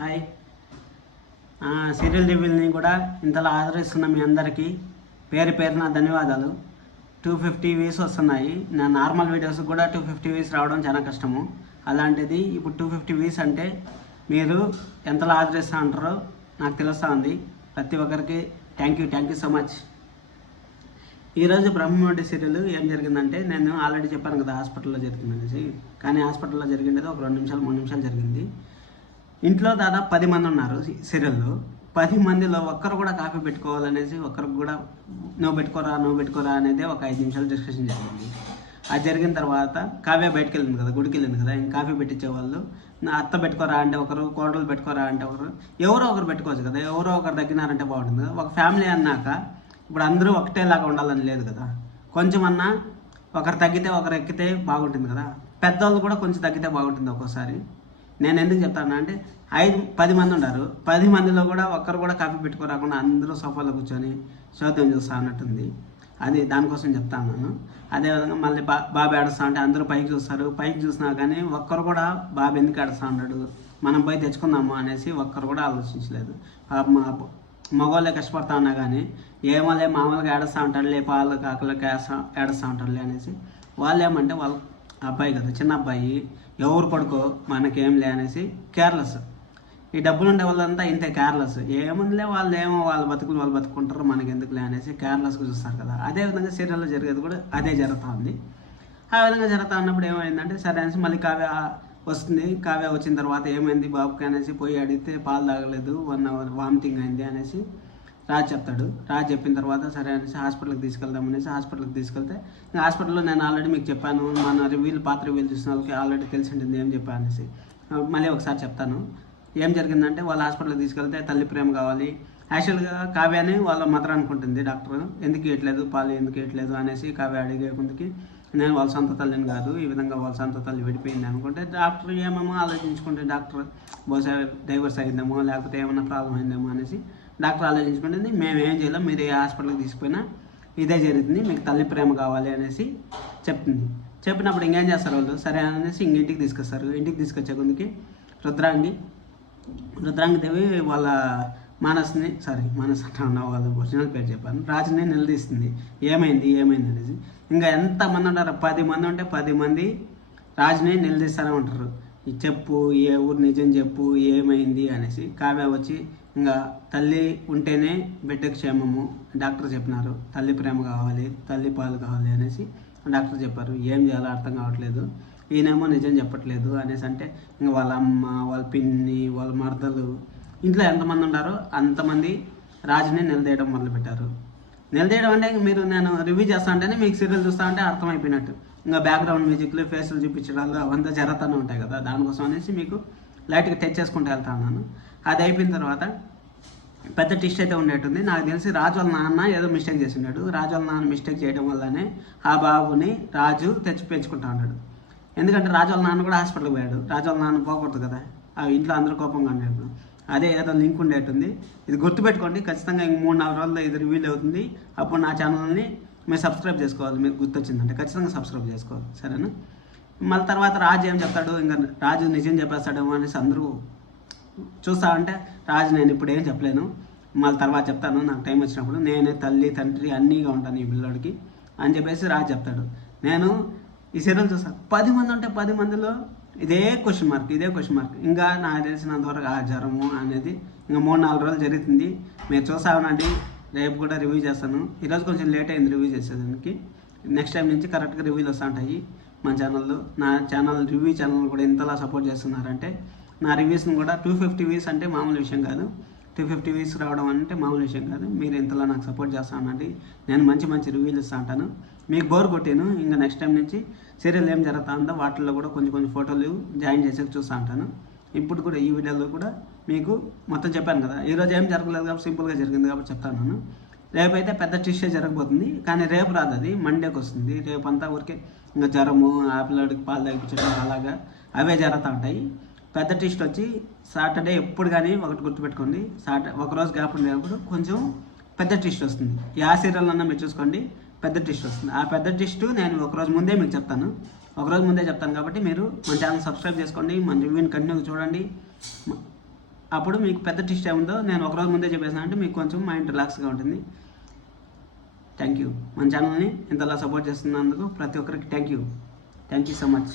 Hi. Serial రివ్యూల్ని కూడా ఇంతలా ఆదరిస్తున్న మీ అందరికీ పేరు పేరున ధన్యవాదాలు. 250 వ్యూస్ వస్తున్నాయి. నా నార్మల్ వీడియోస్ కూడా 250 వ్యూస్ రావడం చాలా కష్టము. అలాంటిది ఇప్పుడు 250 వ్యూస్ అంటే మీరు ఎంతలా ఆదరిస్తూ ఉంటారో నాకు తెలుస్తూ ఉంది. ప్రతి ఒక్కరికి థ్యాంక్ యూ సో మచ్. ఈరోజు బ్రహ్మముడి సీరియల్ ఏం జరిగిందంటే, నేను ఆల్రెడీ చెప్పాను కదా హాస్పిటల్లో జరిగిందనేసి. కానీ హాస్పిటల్లో జరిగింది ఒక 2 నిమిషాలు 3 నిమిషాలు జరిగింది. ఇంట్లో దాదాపు 10 మంది ఉన్నారు సీరియల్లో. 10 మందిలో ఒక్కరు కూడా కాఫీ పెట్టుకోవాలనేసి, ఒక్కరికి కూడా నువ్వు పెట్టుకోరా అనేది ఒక 5 నిమిషాలు డిస్కషన్ జరిగింది. అది జరిగిన తర్వాత కావ్య బయటకు వెళ్ళింది కదా, గుడికి వెళ్ళింది కదా. ఇంక కాఫీ పెట్టించేవాళ్ళు నా అత్త పెట్టుకోరా అంటే ఒకరు, కోడలు పెట్టుకోరా అంటే ఒకరు, ఎవరో ఒకరు పెట్టుకోవచ్చు కదా. ఎవరో ఒకరు తగ్గినారంటే బాగుంటుంది కదా. ఒక ఫ్యామిలీ అన్నాక ఇప్పుడు అందరూ ఒకటేలాగా ఉండాలని లేదు కదా. కొంచెం అన్నా ఒకరు తగ్గితే ఒకరు ఎక్కితే బాగుంటుంది కదా. పెద్దవాళ్ళు కూడా కొంచెం తగ్గితే బాగుంటుంది ఒక్కోసారి. నేను ఎందుకు చెప్తాను అంటే, 10 మంది ఉన్నారు. 10 మందిలో కూడా ఒక్కరు కూడా కాఫీ పెట్టుకోరాకుండా అందరూ సోఫాలో కూర్చొని చోద్యం చూస్తా అన్నట్టుంది. అది దానికోసం చెప్తాను నేను. అదేవిధంగా మళ్ళీ బాబు ఏడుస్తా అంటే అందరూ పైకి చూస్తారు. పైకి చూసినా కానీ ఒక్కరు కూడా బాబు ఎందుకు ఏడుస్తా ఉన్నాడు, మనం పోయి తెచ్చుకుందాము అనేసి ఒక్కరు కూడా ఆలోచించలేదు. మగవాళ్ళే కష్టపడతా ఉన్నా కానీ ఏమోలే మామూలుగా ఏడుస్తూ ఉంటాడులే, పాలు కాకలకి ఏడుస్తూ ఉంటాడులే అనేసి వాళ్ళు ఏమంటే వాళ్ళ అబ్బాయి కదా, చిన్న అబ్బాయి, ఎవరు పడుకో మనకేంలే అనేసి కేర్లెస్. ఈ డబ్బులు ఉండే వాళ్ళంతా ఇంతే కేర్లెస్. ఏముందిలే వాళ్ళు వాళ్ళ బతుకులు వాళ్ళు బతుకుంటారు, మనకి ఎందుకులే అనేసి కేర్లెస్గా చూస్తారు కదా. అదేవిధంగా సీరియల్లో జరిగేది కూడా అదే జరుగుతూ ఉంది. ఆ విధంగా జరుగుతూ ఉన్నప్పుడు ఏమైందంటే, సరే అనేసి మళ్ళీ కావ్య వస్తుంది. కావ్య వచ్చిన తర్వాత ఏమైంది బాబుకి అనేసి పోయి అడిగితే పాలు తాగలేదు, 1 అవర్ వామిటింగ్ అయింది అనేసి రాజు చెప్తాడు. రాజు చెప్పిన తర్వాత సరే అనేసి హాస్పిటల్కి తీసుకెళ్దాం అనేసి హాస్పిటల్కి తీసుకెళ్తే, హాస్పిటల్లో నేను ఆల్రెడీ మీకు చెప్పాను, మన పాత రివ్యూలు చూసిన వాళ్ళకి ఆల్రెడీ తెలిసి ఉంటుంది ఏం చెప్పాను అనేసి. మళ్ళీ ఒకసారి చెప్తాను ఏం జరిగిందంటే, వాళ్ళ హాస్పిటల్కి తీసుకెళ్తే తల్లి ప్రేమ కావాలి. యాక్చువల్గా కావ్యని వాళ్ళ మదర్ అనుకుంటుంది డాక్టర్. ఎందుకు ఇవ్వట్లేదు పాలు, ఎందుకు ఇవ్వట్లేదు అనేసి కావ్య అడిగే ముందుకి, నేను వాళ్ళ సొంత తల్లిని కాదు, ఈ విధంగా వాళ్ళ సొంత తల్లి విడిపోయింది అనుకుంటే, డాక్టర్ ఏమేమో ఆలోచించుకుంటే, డాక్టర్ బహుశా డైవర్స్ అయిందేమో లేకపోతే ఏమైనా ప్రాబ్లం అయిందేమో అనేసి డాక్టర్ ఆలోచించుకుంటుంది. మేము ఏం చేయలేం, మీరు ఏ హాస్పిటల్కి తీసుకుపోయినా ఇదే జరుగుతుంది, మీకు తల్లి ప్రేమ కావాలి అనేసి చెప్తుంది. చెప్పినప్పుడు ఇంకేం చేస్తారు వాళ్ళు, సరే అనేసి ఇంటికి తీసుకొస్తారు. ఇంటికి తీసుకొచ్చే కొందికి రుద్రాంగి దేవి వాళ్ళ మానస్ అంటే ఉన్న వాళ్ళ ఒరిజినల్ పేరు చెప్పాను, రాజుని నిలదీస్తుంది. ఏమైంది అనేసి. ఇంకా ఎంతమంది ఉంటారు, 10 మంది ఉంటే 10 మంది రాజుని నిలదీస్తూనే ఉంటారు. చెప్పు, ఏ ఊరు నిజం చెప్పు, ఏమైంది అనేసి. కావ్య వచ్చి ఇంకా తల్లి ఉంటేనే బిడ్డకు క్షేమము, డాక్టర్ చెప్పినారు, తల్లి ప్రేమ కావాలి, తల్లి పాలు కావాలి అనేసి డాక్టర్ చెప్పారు. ఏం చేయాలో అర్థం కావట్లేదు, ఈయనేమో నిజం చెప్పట్లేదు అనేసి అంటే, ఇంకా వాళ్ళ అమ్మ, వాళ్ళ పిన్ని, వాళ్ళ మరదలు, ఇంట్లో ఎంతమంది ఉన్నారో అంతమంది రాజుని నిలదీయడం మొదలుపెట్టారు. నిలదీయడం అంటే నేను రివ్యూ చేస్తా ఉంటేనే మీకు సీరియల్ చూస్తా ఉంటే అర్థమైపోయినట్టు. ఇంకా బ్యాక్గ్రౌండ్ మ్యూజిక్లు, ఫేసులు చూపించడాలు అవంతా జరుగుతూనే ఉంటాయి కదా. దానికోసం అనేసి మీకు లైట్గా టచ్ చేసుకుంటూ వెళ్తా ఉన్నాను. అది అయిపోయిన తర్వాత పెద్ద ట్విస్ట్ అయితే ఉండేటుంది. నాకు తెలిసి రాజు వాళ్ళ నాన్న ఏదో మిస్టేక్ చేసినాడు. రాజు వాళ్ళ నాన్న మిస్టేక్ చేయడం వల్లనే ఆ బాబుని రాజు తెచ్చి పెంచుకుంటా ఉన్నాడు. ఎందుకంటే రాజు వాళ్ళ నాన్న కూడా హాస్పిటల్కి పోయాడు. రాజు వాళ్ళ నాన్న పోకూడదు కదా, ఆ ఇంట్లో అందరూ కోపంగా ఉండేప్పుడు. అదే ఏదో లింక్ ఉండేటుంది. ఇది గుర్తుపెట్టుకోండి, ఖచ్చితంగా ఇంక 3-4 రోజుల్లో ఇది రివీల్ అవుతుంది. అప్పుడు నా ఛానల్ని మీరు సబ్స్క్రైబ్ చేసుకోవాలి. మీకు గుర్తొచ్చిందంటే ఖచ్చితంగా సబ్స్క్రైబ్ చేసుకోవాలి, సరేనా. మళ్ళీ తర్వాత రాజు ఏం చెప్తాడు, ఇంకా రాజు నిజం చెప్పేస్తాడేమో అనేసి అందరూ చూస్తా ఉంటే, రాజు నేను ఇప్పుడు ఏం చెప్పలేను, మళ్ళీ తర్వాత చెప్తాను, నాకు టైం వచ్చినప్పుడు, నేనే తల్లి తండ్రి అన్నీగా ఉంటాను ఈ పిల్లోడికి అని చెప్పేసి రాజు చెప్తాడు. నేను ఈ సీరియల్ చూస్తాను, 10 మంది ఉంటే 10 మందిలో ఇదే క్వశ్చన్ మార్క్. ఇంకా నాకు తెలిసినంత వరకు ఆ జ్వరము అనేది ఇంకా 3-4 రోజులు జరుగుతుంది. మీరు చూసామనండి, రేపు కూడా రివ్యూ చేస్తాను. ఈరోజు కొంచెం లేట్ అయింది రివ్యూ చేసేదానికి. నెక్స్ట్ టైం నుంచి కరెక్ట్గా రివ్యూలు వస్తూ ఉంటాయి మన ఛానల్లో. నా ఛానల్ రివ్యూ ఛానల్ కూడా ఇంతలా సపోర్ట్ చేస్తున్నారంటే, నా రివ్యూస్ని కూడా 250 వ్యూస్ అంటే మామూలు విషయం కాదు. 250 వ్యూస్ రావడం అంటే మామూలు విషయం కాదు. మీరు ఇంతలా నాకు సపోర్ట్ చేస్తానండి. నేను మంచి రివ్యూలు ఇస్తూ ఉంటాను. మీకు బోర్ కొట్టాను, ఇంకా నెక్స్ట్ టైం నుంచి సీరియల్ ఏం జరుగుతా ఉందో వాటిల్లో కూడా కొంచెం ఫోటోలు జాయిన్ చేసి చూస్తూ ఉంటాను. ఇప్పుడు కూడా ఈ వీడియోలో కూడా మీకు మొత్తం చెప్పాను కదా. ఈరోజు ఏం జరగలేదు కాబట్టి సింపుల్గా జరిగింది కాబట్టి చెప్తాను. రేపైతే పెద్ద ట్విస్ట్ జరగబోతుంది, కానీ రేపు రాదు, అది మండేకి వస్తుంది. రేపు అంతా ఊరికే ఇంకా జ్వరము, ఆ పిల్లడికి పాలు తాగిపించడం అలాగా అవే జరుగుతూ ఉంటాయి. పెద్ద ట్విస్ట్ వచ్చి సాటర్డే ఎప్పుడు కానీ ఒకటి గుర్తుపెట్టుకోండి, ఒకరోజు గ్యాప్ ఉండేటప్పుడు కొంచెం పెద్ద ట్విస్ట్ వస్తుంది. ఆ సీరియల్ అన్నా మీరు చూసుకోండి, పెద్ద ట్విస్ట్ వస్తుంది. ఆ పెద్ద ట్విస్ట్ నేను ఒకరోజు ముందే మీకు చెప్తాను. కాబట్టి మీరు మన ఛానల్ సబ్స్క్రైబ్ చేసుకోండి, మన రివ్యూని కంటిన్యూగా చూడండి. అప్పుడు మీకు పెద్ద ట్విస్ట్ ఏముందో నేను ఒకరోజు ముందే చెప్పేసాను అంటే మీకు కొంచెం మైండ్ రిలాక్స్గా ఉంటుంది. Thank you. మన ఛానల్ని ఇంతలా సపోర్ట్ చేస్తున్నందుకు ప్రతి ఒక్కరికి థ్యాంక్ యూ సో మచ్.